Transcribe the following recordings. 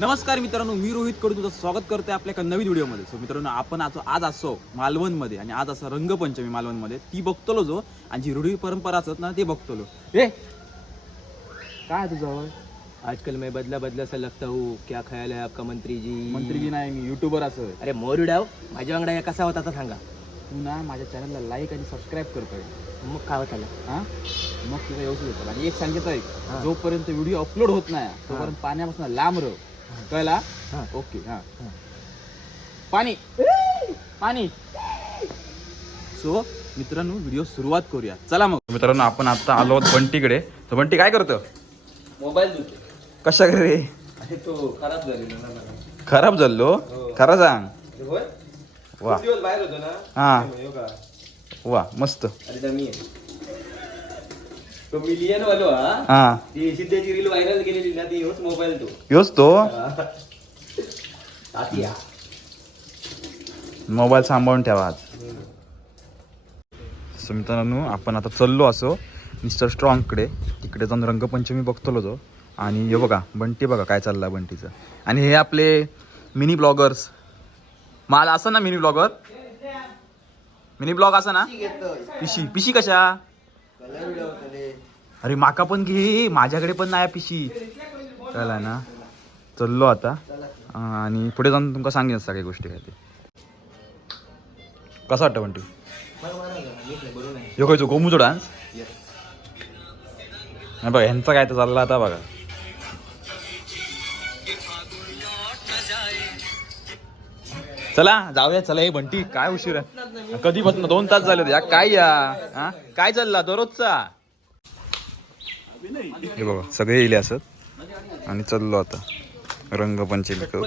नमस्कार मित्रांनो मी रोहित कडू तुझं स्वागत करतोय आपल्या एका नवीन व्हिडिओमध्ये. सो मित्रांनो आपण आज आज असो मालवणमध्ये आणि आज असं रंगपंचमी मालवणमध्ये. ती बघतलो जो आणि जी रूढी परंपरा असत ना ते बघतलो. ए! काय तुझं आजकल मैं बदला बदला सा लगता हूँ. क्या ख्याल है आपका मंत्री जी मंत्री की नाही मी युट्यूबर असं अरे मोर उडाव माझ्या वांगडा कसा होता आता सांगा. तू ना माझ्या चॅनलला लाईक आणि सबस्क्राईब करतोय मग काय होता हा? मग तुझं व्यवस्थित होतं. आणि एक सांगितलं. आहे जोपर्यंत व्हिडिओ अपलोड होत नाही तोपर्यंत पाण्यापासून लांब रह. कळला? हा. ओके हा. हा. पाणी. पाणी. सो मित्रांनो व्हिडिओ सुरुवात करूया. चला मग. मित्रांनो आपण आता आलो आहोत बंटीकडे. तर बंटी काय करतो? मोबाईल धुते. कशा रे? अरे तो खराब झालेला ना खराब झालो हो. खरं सांग. होय वा. दिवस बाहेर होतो ना. हा. हो का वा मस्त. अरे दमी आहे तो मिलियन वालो हा. हा. ती सिद्धेची रील व्हायरल केलेली ना ती मोबाईल तो. योच तो? तातिया मोबाईल सांभाळून ठेवा आज. सो मित्रांनो आपण आता चाललो असो मिस्टर स्ट्रॉंगकडे. तिकडे जाऊन रंगपंचमी बघतलो जो आणि हे बघा बंटी बघा काय चाललं बंटीचं. आणि हे आपले मिनी ब्लॉगर्स. माल असं ना मिनी ब्लॉगर? मिनी ब्लॉग असा ना? पिशी पिशी कशा? अरे माका पण घे माझ्याकडे पण नाही पिशी. चला ना. चललो आता. आणि पुढे जाऊन तुमका सांगेन सगळ्या गोष्टी काय ते. कसा वाटतं बंटी यो खायचो गोमूचो डान्स नाही बघा ह्यांचा काय तर चालला आता बघा. चला जाऊया चला हे बंटी काय उशीर आहे? कधी बस दोन तास झाले होते. या काय या? हा? काय चालला दररोजचा हे बघा सगळे येले असत. आणि चाललो आता. रंगपंचमी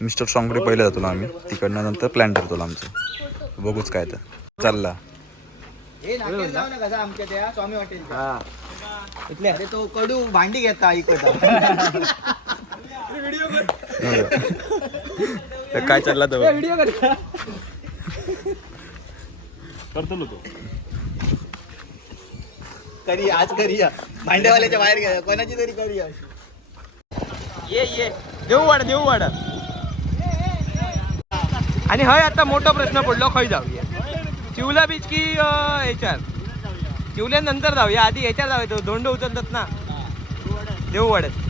मिस्टर सॉंगडे पहिले जातो ना आम्ही. तिकडनं नंतर प्लॅन ठरतो आमचं. बघूच काय तर. चालला. आमच्या त्या स्वामी हॉटेल इथले अरे तो कडू भांडी घेता इकडचा तर काय चालला तर व्हिडिओ कर करतो तो. करी आज करूया भांडेवाल्याच्या बाहेर घ्या कोणाची तरी करूया ये. ये देऊ वाडा देऊ वाडा आणि हय आता मोठा प्रश्न पडलो खंय जाऊया. चिवला बीच की अं, ह्याच्यात चिवल्यानंतर जाऊया. आधी ह्याच्यात जाऊया तो धोंड उचलतात ना. देऊ वाड्यात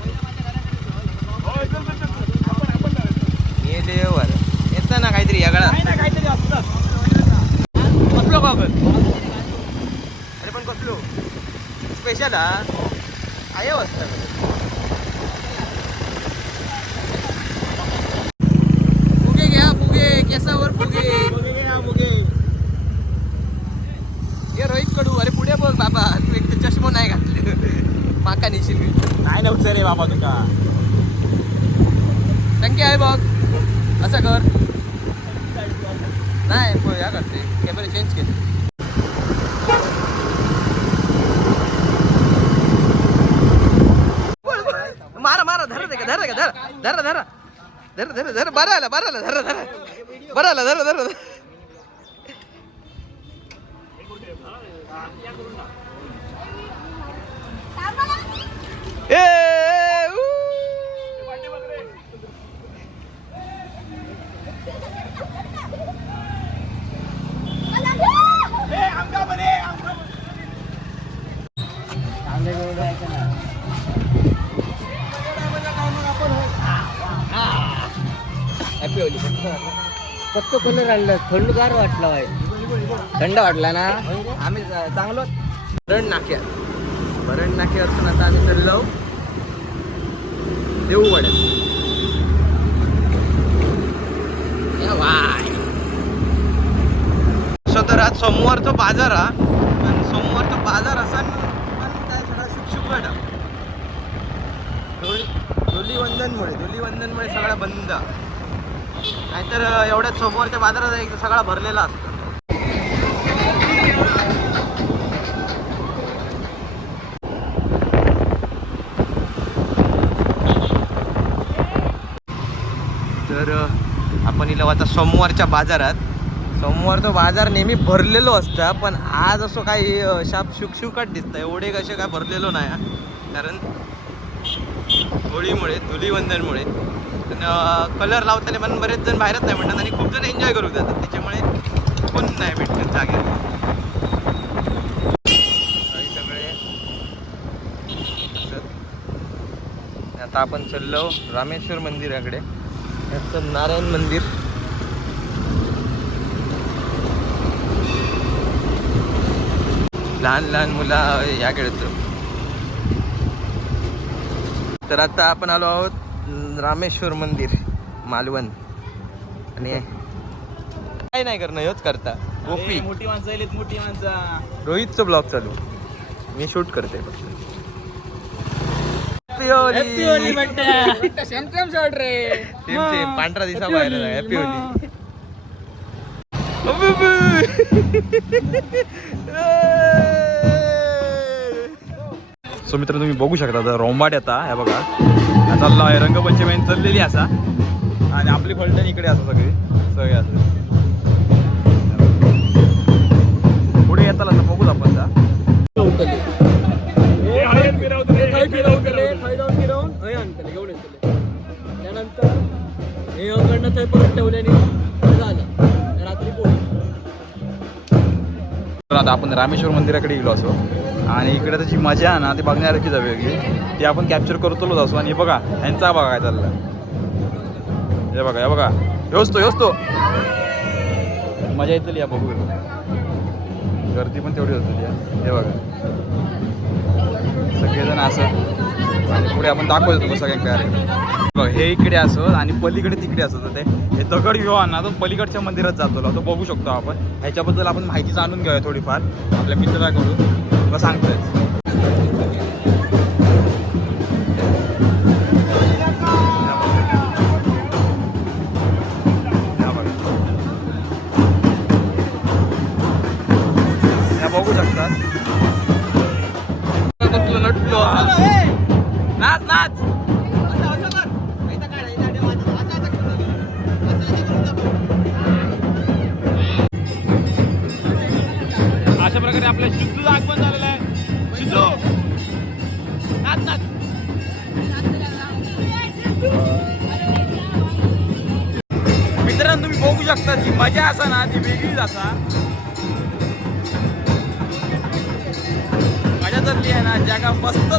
ये देव वाडा काहीतरी यागळा कसलो कागद अरे पण कसलो स्पेशल हा. आहे वाजता केसावर फुगे. रोहित कडू अरे पुढे बघ बाबा. तू एक तर चष्मा नाही घातले. माका नेशील नाही नव्हतं रे बाबा तुका. संख्या आहे बघ. असं कर. नाही हो या करते कॅमेरा चेंज केले मारा मारा धरा दे का धरा का धरा धरा धरा धरा धरा धरा बरं आला बरं आला धरा धरा बरं आला धरा धरा ए फक्त कलर आणलं थंडगार वाटला थंड वाटला ना? आम्ही चांगलो भरण नाक्या भरण नाके असून आता आम्ही चाललो देऊ वाड्यात. वाय. असं तर आज सोमवारचा बाजार हा. पण सोमवारचा बाजार असा काय सगळा शुकशुकट. धुलीवंदनमुळे धुलीवंदनमुळे सगळा बंद. नाहीतर एवढ्या सोमवारच्या बाजारात एक सगळा भरलेला असतो. तर आपण इला आता सोमवारच्या बाजारात. सोमवारचा बाजार नेहमी भरलेलो असता पण आज असं काही शाप शुकशुकाट दिसतं. एवढे कसे काय भरलेलो नाही कारण होळीमुळे धुलीवंदनमुळे. कलर लावताना पण बरेच जण बाहेरच नाही म्हणतात आणि खूप जण एन्जॉय करू जातात त्याच्यामुळे कोण नाही भेटत जागेत. सगळे आता आपण चाललो रामेश्वर मंदिराकडे. याचं नारायण मंदिर. लहान लहान मुलं या खेळतो तर आता आपण आलो आहोत रामेश्वर मंदिर मालवण. आणि काय नाही करणं हेच करता. गोपी. मोठी माणसं आलीत मोठी माणसं. रोहितचं ब्लॉग चालू. मी शूट करते फक्त. पांढरा दिसा बाहेर हॅपी होली सो मित्र तुम्ही बघू शकता तर रोंबाट येता हे बघा. हा चालला आहे रंगपंचमी चाललेली असा. आणि आपली फलटण इकडे असा सगळी. सगळी असं आता आपण रामेश्वर मंदिराकडे गेलो असो. आणि इकडे त्याची मजा आहे ना ती बघण्यासारखीच आहे वेगळी. ती आपण कॅप्चर करतोच असो. आणि हे बघा यांचा बघा काय चाललं हे बघा हे बघा. ह्योच तो ह्योच तो मजा येतली या बघू गर्दी पण तेवढी होतली या. हे बघा. सगळेजण असं. आणि पुढे आपण दाखवतो तुम्हाला सगळ्यांना. हे इकडे असत आणि पलीकडे तिकडे असत ते हे दगड विवाह ना तो पलीकडच्या मंदिरात जातो. तो बघू शकतो आपण. ह्याच्याबद्दल आपण माहिती जाणून घेऊया थोडीफार. आपल्या मित्राकडून. तुला सांगतोय. बघू शकतात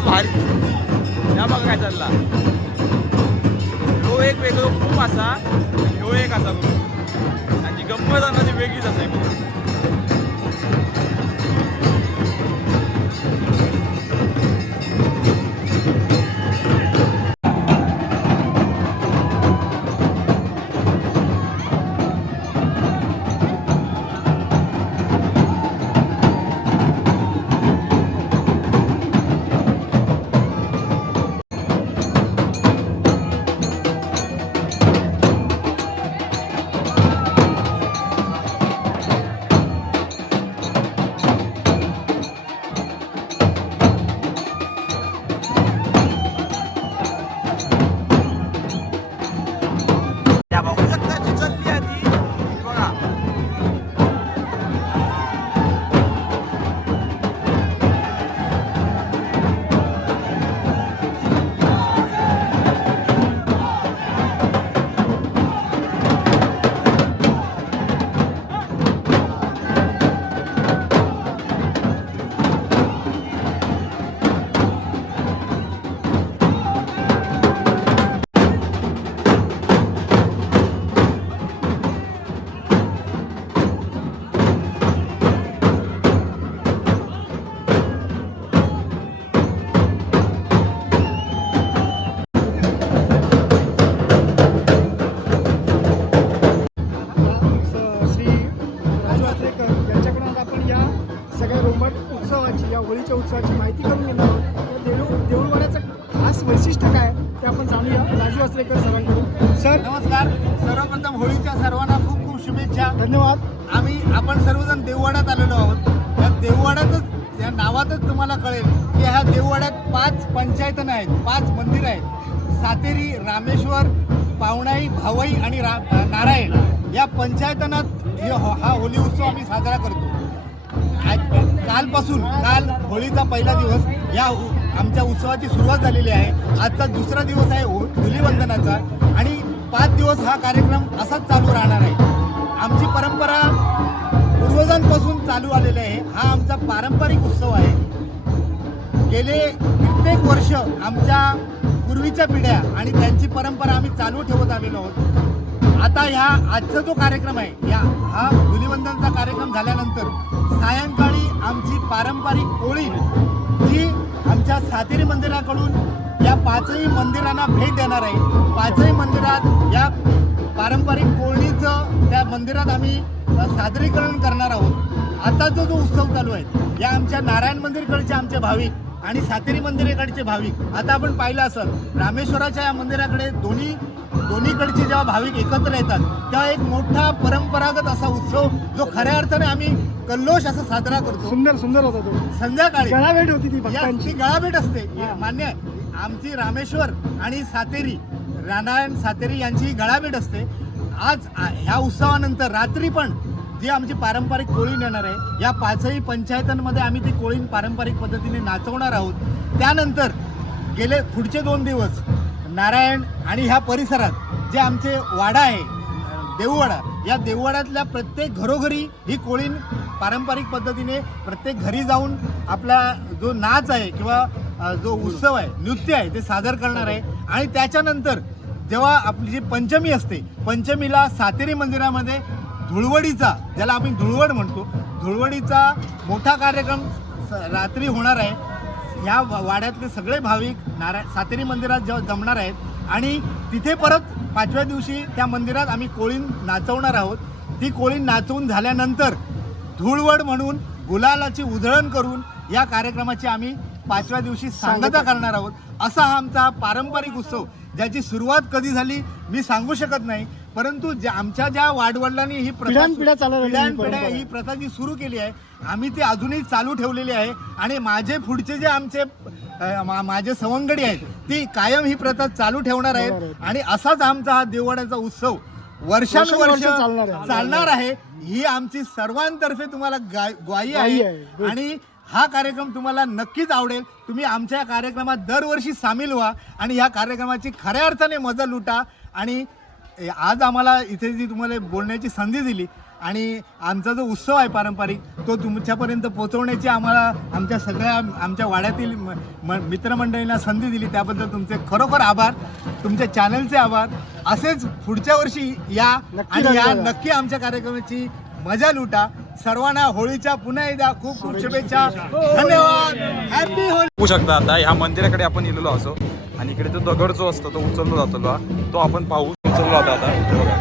भारी. या बघा काय चालला. ह्यो एक वेगळो खूप असा ह्यो एक असा करून आणि गंमत आसा ती वेगळीच असा रोमट उत्सवाची या होळीच्या उत्सवाची माहिती करून घेणार आहोत. या देऊळ देऊळवाड्याचं खास वैशिष्ट्य काय ते आपण जाणूया. राजू आत्रेकर सरांकडून. सर नमस्कार. सर्वप्रथम होळीच्या सर्वांना खूप खूप शुभेच्छा. धन्यवाद. आम्ही आपण सर्वजण देववाड्यात आलेलो आहोत. या देववाड्यातच या नावातच तुम्हाला कळेल की ह्या देववाड्यात पाच पंचायत आहेत पाच मंदिर आहेत. सातेरी रामेश्वर पावणाई भावई आणि रा नारायण. या पंचायतनात हे हो- हा होली उत्सव आम्ही साजरा करतो. आज कालपासून काल होळीचा पहिला दिवस या आमच्या उत्सवाची सुरुवात झालेली आहे. आजचा दुसरा दिवस आहे हो- धुलीवंदनाचा आणि पाच दिवस हा कार्यक्रम असाच चालू राहणार आहे. आमची परंपरा पूर्वजांपासून चालू आलेली आहे. हा आमचा पारंपरिक उत्सव आहे. गेले कित्येक वर्ष आमच्या पूर्वीच्या पिढ्या आणि त्यांची परंपरा आम्ही चालू ठेवत आलेलो आहोत. आता ह्या आजचा जो कार्यक्रम आहे या हा धुलिवंदनचा कार्यक्रम झाल्यानंतर सायंकाळी आमची पारंपरिक कोळी जी आमच्या सातेरी मंदिराकडून या पाचही मंदिरांना भेट देणार आहे. पाचही मंदिरात या पारंपरिक कोळणीचं त्या मंदिरात आम्ही सादरीकरण करणार आहोत. आता जो जो उत्सव चालू आहे या आमच्या नारायण मंदिरकडचे आमचे भाविक आणि सातेरी मंदिराकडचे भाविक. आता आपण पाहिलं असेल रामेश्वराच्या या मंदिराकडे दोन्ही दोन्हीकडचे जेव्हा भाविक एकत्र येतात तेव्हा एक मोठा परंपरागत असा उत्सव जो खऱ्या अर्थाने आम्ही कल्लोष असा साजरा करतो. सुंदर सुंदर होता तो. संध्याकाळी. गळाभेट होती ती भक्तांची. गळाभेट असते. मान्य आहे. आमची रामेश्वर आणि सातेरी रानायण सातेरी यांची गळाभेट असते. आज ह्या उत्सवानंतर रात्री पण जी आमची पारंपरिक कोळी येणार आहे या पाचही पंचायतांमध्ये आम्ही ती कोळी पारंपरिक पद्धतीने नाचवणार आहोत. त्यानंतर गेले पुढचे दोन दिवस नारायण आणि ह्या परिसरात जे आमचे वाडा आहे देववाडा या देववाड्यातल्या प्रत्येक घरोघरी ही कोळीण पारंपरिक पद्धतीने प्रत्येक घरी जाऊन आपला जो नाच आहे किंवा जो उत्सव आहे नृत्य आहे ते सादर करणार आहे. आणि त्याच्यानंतर जेव्हा आपली जी पंचमी असते पंचमीला सातेरी मंदिरामध्ये धुळवडीचा ज्याला आपण धुळवड म्हणतो धुळवडीचा मोठा कार्यक्रम रात्री होणार आहे. ह्या वा- वाड्यातले सगळे भाविक नारायण सातेरी मंदिरात जेव्हा जमणार आहेत आणि तिथे परत पाचव्या दिवशी त्या मंदिरात आम्ही कोळीण नाचवणार आहोत. ती कोळीण नाचवून झाल्यानंतर धूळवड म्हणून गुलालाची उधळण करून या कार्यक्रमाची आम्ही पाचव्या दिवशी सांगता. करणार आहोत. असा हा आमचा पारंपरिक उत्सव ज्याची सुरुवात कधी झाली मी सांगू शकत नाही. परंतु ज्या आमच्या ज्या वाडवडिलांनी ही प्रथा पिढ्यानपिढ्या चालत आलेली ही पिढ्यानपिढ्या परंपरा. ही प्रथा जी सुरू केली आहे आम्ही ती अजूनही चालू ठेवलेली आहे आणि माझे पुढचे जे आमचे अ, मा- माझे सवंगडी आहेत ती कायम ही प्रथा चालू ठेवणार आहेत. आणि असाच आमचा हा देववाड्याचा उत्सव वर्षानुवर्ष वर्षानुवर्ष चालणार आहे. चालणार आहे ही आमची सर्वांतर्फे तुम्हाला गा- ग्वाही ग्वाही आहे आहे. आणि हा कार्यक्रम तुम्हाला नक्कीच आवडेल तुम्ही आमच्या कार्यक्रमात दरवर्षी सामील व्हा आणि ह्या कार्यक्रमाची खऱ्या अर्थाने मजा लुटा आणि आज आम्हाला इथे जी तुम्हाला बोलण्याची संधी दिली आणि आमचा जो उत्सव आहे पारंपरिक तो तुमच्यापर्यंत पोहोचवण्याची आम्हाला आमच्या सगळ्या आमच्या वाड्यातील म- म- मित्रमंडळींना संधी दिली. त्याबद्दल तुमचे खरोखर आभार तुमच्या चॅनलचे आभार. असेच पुढच्या वर्षी या नक्की आणि या. नक्की आमच्या कार्यक्रमाची मजा लुटा. सर्वांना होळीच्या पुन्हा एकदा खूप खूप शुभेच्छा. धन्यवाद. हॅपी होळी बघू शकता आता ह्या मंदिराकडे आपण गेलेलो असो आणि इकडे तो दगड जो असतो तो उचलला जातो हा. तो आपण पाहू उचलला होता आता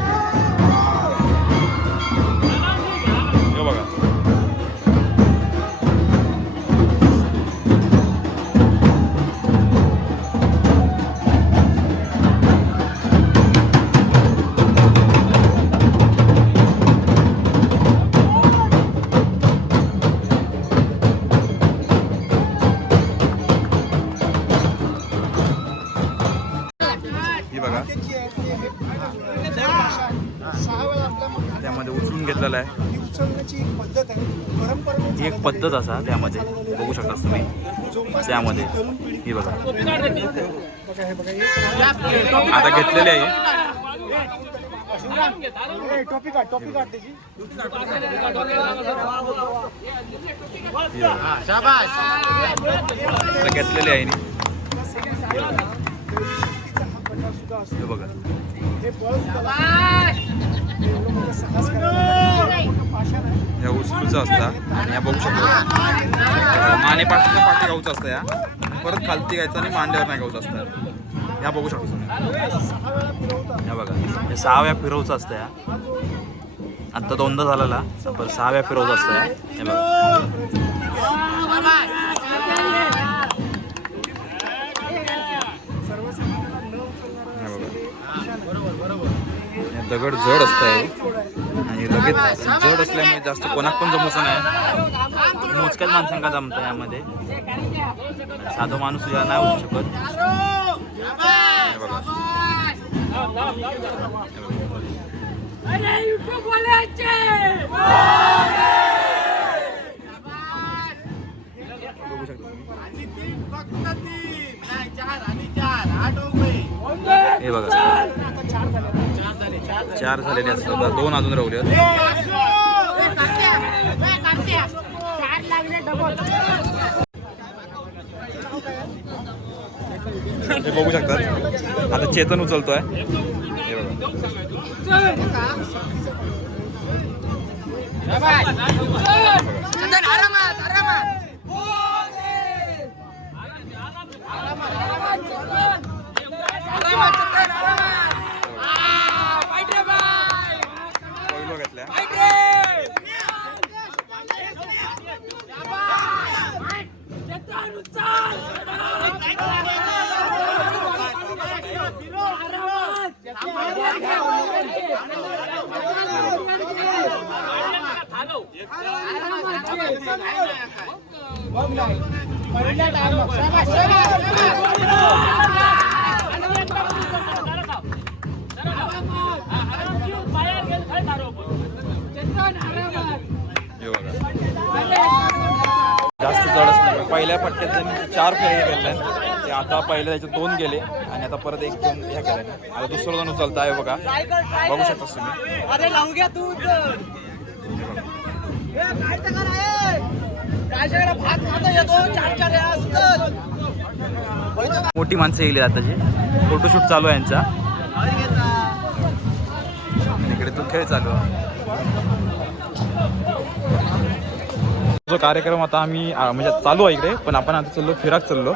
पद्धत असा त्यामध्ये. बघू शकता तुम्ही. त्यामध्ये. ही बघा. आता घेतलेली आहे. ही घेतलेली आहे. हे बघा. या बळ असता ह्या असतं आणि या बघू शकता. माने पाठीच्या पाठी गावचं असतं या. परत खालती घ्यायचं आणि मांड्यावर नाही गावचं असतं. या बघू शकता तुम्ही. बघा. हे सहा वेळा फिरवचं असतं या. आत्ता दोनदा झालेला पण सहा वेळा फिरवचं असतं या. बघा. दगड जड असतं आणि लगेच जड असल्यामुळे जास्त कोणाक पण जमूचं नाही. मोजक्याच माणसांका जमतं यामध्ये. साधो माणूस सुद्धा नाही होऊ शकत. बघा चार झालेले असतात दोन अजून राहिले हे बघू शकतात. आता चेतन उचलतोय. हे बघा. जास्त जड असणार पहिल्या पट्ट्यात त्यांनी चार फेरे गेले ते आता पहिल्या त्याचे दोन गेले आणि आता परत एक दोन ह्या केल्या आता दुसरं दोन उचलता आहे बघा. बघू शकता तुम्ही. अरे लावून घ्या तू मोठी माणसं गेली आताची फोटोशूट चालू आहे यांचा. इकडे तो खेळ चालू जो कार्यक्रम आता आम्ही म्हणजे चालू आहे इकडे पण आपण आता चाललो फिराक चाललो.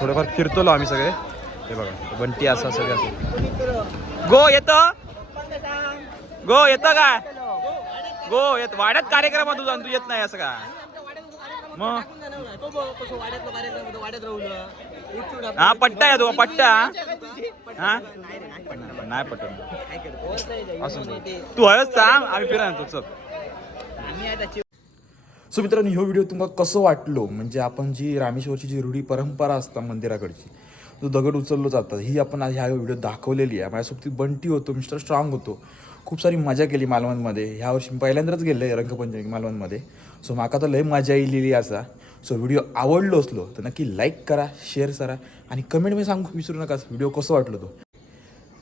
थोडंफार फिरतोलो आम्ही सगळे. हे बघा बंटी असं सगळं असं. गो येत. गो येतं का गो येत. वाड्यात कार्यक्रम तू तुझा तू येत नाही असं का मग? हा पट्टा आहे तो पट्टा. हा? नाही पट्टा असं तू हळद सांग आम्ही फिरा तू चल सो मित्रांनो ह्यो व्हिडिओ तुम्हाला कसं वाटलो? म्हणजे आपण जी रामेश्वरची जी रूढी परंपरा असता मंदिराकडची जो दगड उचललो जातात ही आपण आज ह्या व्हिडिओ दाखवलेली आहे. माझ्यासोबत बंटी होतो मिस्टर स्ट्रॉंग होतो. खूप सारी मजा केली मालवणमध्ये. ह्या वर्षी मी पहिल्यांदाच गेले रंगपंचमी मालवणमध्ये. सो माका तर लय मजा येलेली असा सो व्हिडिओ आवडलो असलो तर नक्की लाईक करा शेअर करा आणि कमेंटमध्ये सांगू विसरू नका व्हिडिओ कसं वाटलो तो.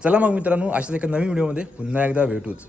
चला मग मित्रांनो अशाच एका नवीन व्हिडिओमध्ये पुन्हा एकदा भेटूच.